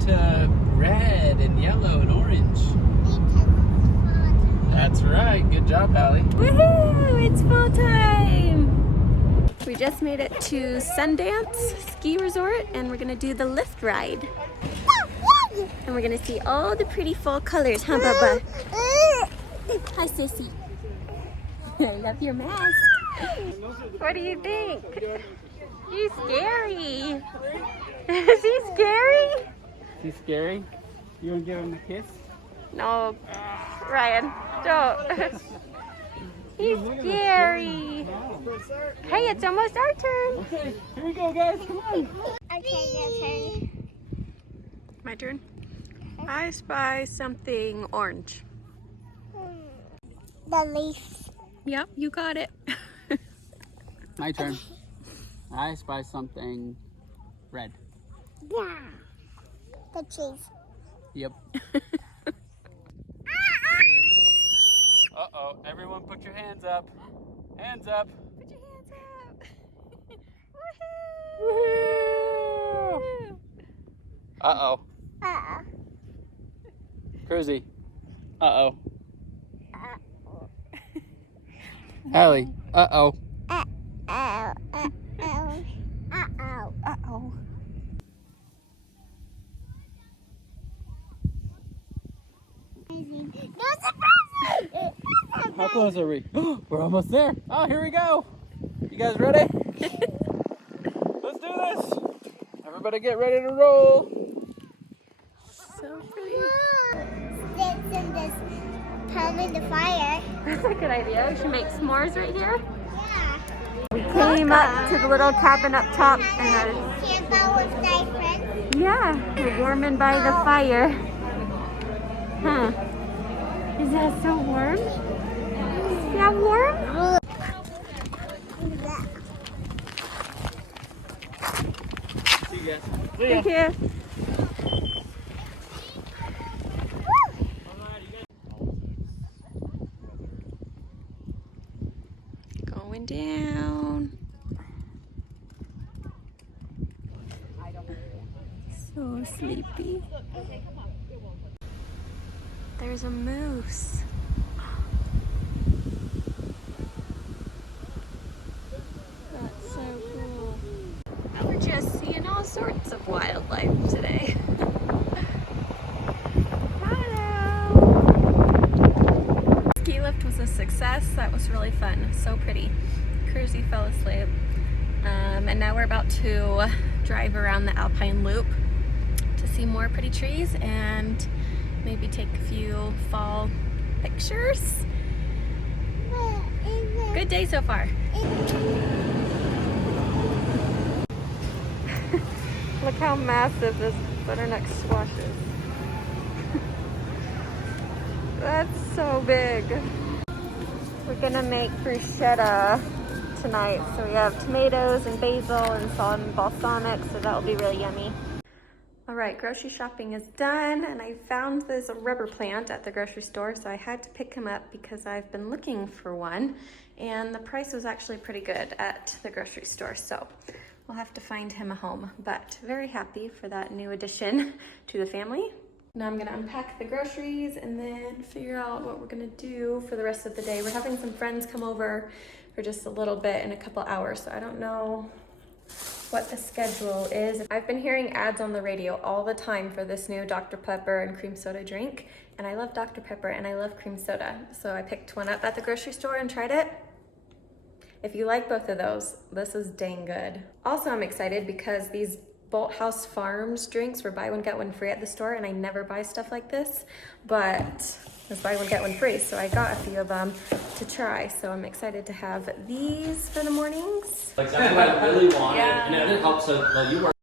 to red and yellow and orange. That's right. Good job, Allie. Woohoo! It's fall time! We just made it to Sundance Ski Resort and we're gonna do the lift ride. And we're gonna see all the pretty fall colors, huh, Bubba? Hi, Sissy. I love your mask. What do you think? He's scary. Is he scary? Is he scary? You want to give him a kiss? No, Ryan, don't. He's scary. Hey, it's almost our turn. Okay, here we go, guys. Come on. Okay, your turn. My turn? I spy something orange. The leaves. Yep, you got it. My turn. I spy something red. Yeah. The cheese. Yep. Uh-oh. Everyone put your hands up. Hands up. Put your hands up. Woohoo! Uh-oh. Uh-oh. Cruzy. Uh-oh. Allie. Uh-oh. Uh-oh. Uh-oh. Uh-oh. Uh-oh. No surprise! How close are we? We're almost there. Oh, here we go. You guys ready? Let's do this. Everybody get ready to roll. So pretty. Sticks in this palm in the fire. That's a good idea. We should make s'mores right here. Yeah. We came up to the little cabin up top and Camp out with my friends. we're warming by the fire. Huh. Is that so warm? Is that warm? See you guys. Thank you. Going down. So sleepy. There's a moose. That's so cool. We're just seeing all sorts of wildlife today. Hello! Ski lift was a success. That was really fun. So pretty. Cruzy fell asleep. And now we're about to drive around the Alpine Loop to see more pretty trees and maybe take a few fall pictures. Good day so far. Look how massive this butternut squash is. That's so big. We're gonna make bruschetta tonight. So we have tomatoes and basil and some balsamic, so that will be really yummy. All right, grocery shopping is done, and I found this rubber plant at the grocery store, so I had to pick him up because I've been looking for one, and the price was actually pretty good at the grocery store, so we'll have to find him a home, but very happy for that new addition to the family. Now I'm gonna unpack the groceries and then figure out what we're gonna do for the rest of the day. We're having some friends come over for just a little bit in a couple hours, so I don't know what the schedule is. I've been hearing ads on the radio all the time for this new Dr. Pepper and cream soda drink, and I love Dr. Pepper and I love cream soda, so I picked one up at the grocery store and tried it. If you like both of those, this is dang good. Also, I'm excited because these Bolthouse Farms drinks were buy one get one free at the store, and I never buy stuff like this, but it's buy one get one free, so I got a few of them to try. So I'm excited to have these for the mornings. Like that's what I really wanted, and it helps. So you work.